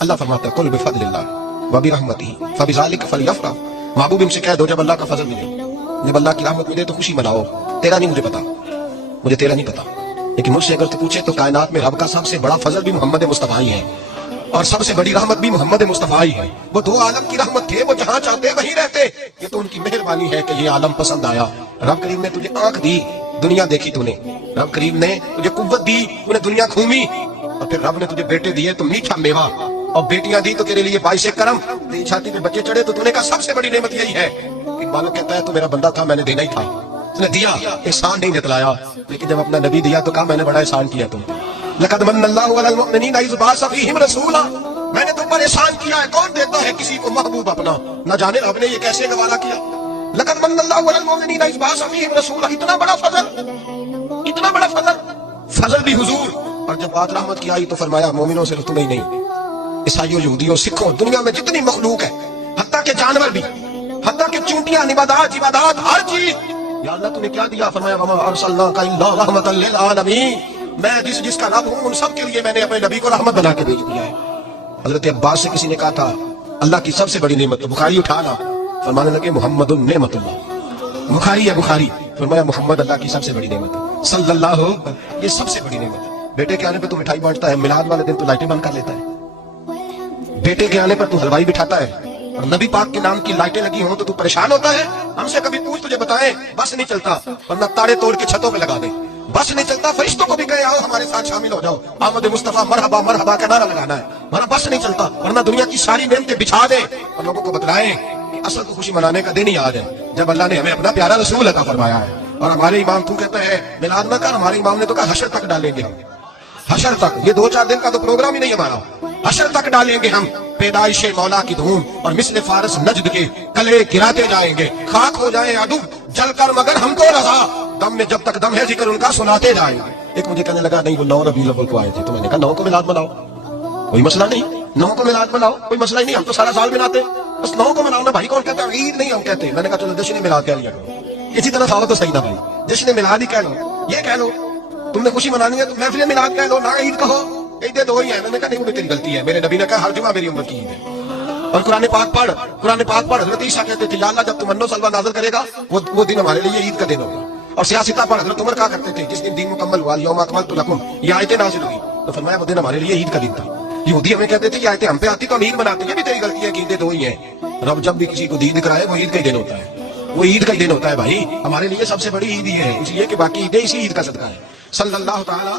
اللہ فرماتا ہے قل بفضل اللہ وبرحمتہ فبذلک فلیفرح، محبوب ان سے کہہ دو جب اللہ کا فضل ملے، جب اللہ کی رحمت ملے تو خوشی مناؤ۔ تیرا نہیں مجھے پتا، مجھے تیرا نہیں پتا، لیکن مجھ سے اگر تو پوچھے تو کائنات میں رب کا سب سے بڑا فضل بھی محمد مصطفیٰ ہی ہے، اور سب سے بڑی رحمت بھی محمد مصطفیٰ ہی ہے۔ وہ دو عالم کی رحمت تھے، وہ جہاں چاہتے وہیں رہتے، یہ تو ان کی مہربانی ہے کہ یہ عالم پسند آیا۔ رب کریم نے تجھے آنکھ دی، دنیا دیکھی تو نے، رب کریم نے تجھے قوت دی، تو نے دنیا گھومی، اور پھر رب نے تجھے بیٹے دیے تو میٹھا میوہ، اور بیٹیاں دی تو تیرے لیے باعث کرم، تیری چھاتی پہ بچے چڑھے تو تو نے کہا سب سے بڑی نعمت یہی ہے۔ اقبال کہتا ہے تو میرا بندہ تھا، میں نے دینا ہی تھا، اس نے دیا، احسان نہیں جتلایا، لیکن جب اپنا نبی دیا تو کہا میں نے بڑا احسان کیا تم۔ لقد من اللہ علی المؤمنین اذ بعث فیہم رسولا، میں نے تم پر احسان کیا ہے۔ کون دیتا ہے کسی کو محبوب اپنا؟ نہ جانے رب نے یہ کیسے گوارا کیا۔ لقد من اللہ علی المؤمنین اذ بعث فیہم رسولا، اتنا بڑا فضل، اتنا بڑا فضل، فضل بھی حضور۔ اور جب بات رحمت کی آئی تو فرمایا مومنوں صرف تمہیں ہی نہیں، عیسائیوں، یہودیوں، سکھوں، دنیا میں جتنی مخلوق ہے، حتیٰ کہ جانور بھی، حتیٰ کہ چونٹیاں، نباتات، جمادات، ہر چیز، یا اللہ تو نے کیا دیا؟ فرمایا وما ارسلناک الا رحمۃ للعالمین، میں جس کا رب ہوں ان سب کے لیے میں نے اپنے نبی کو رحمت بنا کے بھیج دیا ہے۔ حضرت عباس سے کسی نے کہا تھا اللہ کی سب سے بڑی نعمت، بخاری اٹھانا، فرمانے لگے محمد نعمت اللہ، بخاری ہے بخاری، فرمایا محمد اللہ کی سب سے بڑی نعمت ہے، صلی اللہ، یہ سب سے بڑی نعمت ہے۔ بیٹے کے آنے پہ تو مٹھائی بانٹتا ہے، میلاد والے دن تو لائٹیں بند کر لیتا ہے، بیٹے کے آنے پر تو حلوائی بٹھاتا ہے، اور نبی پاک کے نام کی لائٹیں لگی ہوں تو پریشان ہوتا ہے۔ ہم سے کبھی پوچھ، تجھے بتائیں بس نہیں چلتا، ورنہ تاڑے توڑ کے چھتوں پہ لگا دیں، بس نہیں چلتا، فرشتوں کو بھی کہے آؤ ہمارے ساتھ شامل ہو جاؤ، احمد مصطفیٰ مرحبا مرحبا کا نعرہ لگانا ہے، ورنہ بس نہیں چلتا، ورنہ دنیا کی ساری نعمتیں بچھا دیں اور لوگوں کو بتلائیں کہ اصل تو خوشی منانے کا دن ہی آج ہے جب اللہ نے ہمیں اپنا پیارا رسول عطا فرمایا ہے۔ اور ہمارے امام تو کہتا ہے میلاد نہ کر، ہمارے امام نے تو کہا حشر تک ڈالیں گے ہم، حشر تک، یہ 2-4 دن کا تو پروگرام ہی نہیں ہمارا، حشر تک ڈالیں گے ہم پیدائش مولا کی دھوم، اور مثل فارس نجد کے کلے گراتے جائیں گے، خاک ہو جائیں عدو جل کر مگر ہم کو رضا، دم میں جب تک دم ہے ذکر ان کا سناتے جائیں گے۔ ایک مجھے کہنے لگا نہیں وہ 9 ربیع الاول کو آئے تھے، تو میں نے کہا 9 کو میلاد مناؤ، کوئی مسئلہ نہیں، 9 کو میلاد مناؤ، کوئی مسئلہ ہی نہیں، ہم تو سارا سال مناتے، بس 9 کو مناؤ نا بھائی، کون کہتا ہے عید نہیں ہم کہتے ہیں۔ میں نے کہا چلو جشن میلاد کہہ لیا کرو، اسی طرح تھا تو صحیح تھا بھائی، جشن میلاد ہی کہہ لو، یہ کہہ لو تم نے خوشی منانی ہے تو محفل میلاد کہہ لو، نہ عید کہو، عیدیں 2 ہی ہیں۔ میں نے کہا نہیں وہ تیری غلطی ہے، میرے نبی نے کہا ہر جمعہ میری امت کی عید ہے۔ اور قرآن پاک پڑھ، قرآن پاک پڑھ، حضرت عیسیٰ کہتے تھے یا اللہ جب تم منو سلوہ نازل کرے گا وہ دن ہمارے لیے عید کا دن ہوگا۔ اور سیاستہ پڑھ، حضرت عمر کہا کرتے تھے جس دن دین مکمل ہوا یوم اکملت لکم، یہ آیتیں نازل ہوئی تو فرمایا وہ دن ہمارے لیے عید کا دن تھا۔ یہودی ہمیں کہتے تھے یہ آیتیں ہم پہ آتی تو ہم عید مناتے، یہ بھی تیری غلطی ہے کہ عیدیں 2 ہی ہیں۔ رب جب بھی کسی کو دین دکھائے وہ عید کا ہی دن ہوتا ہے، وہ عید کا ہی دن ہوتا ہے بھائی، ہمارے لیے سب سے بڑی عید یہ ہے، اس لیے کہ باقی عیدیں اسی عید کا صدقہ ہے۔ صلی اللہ تعالیٰ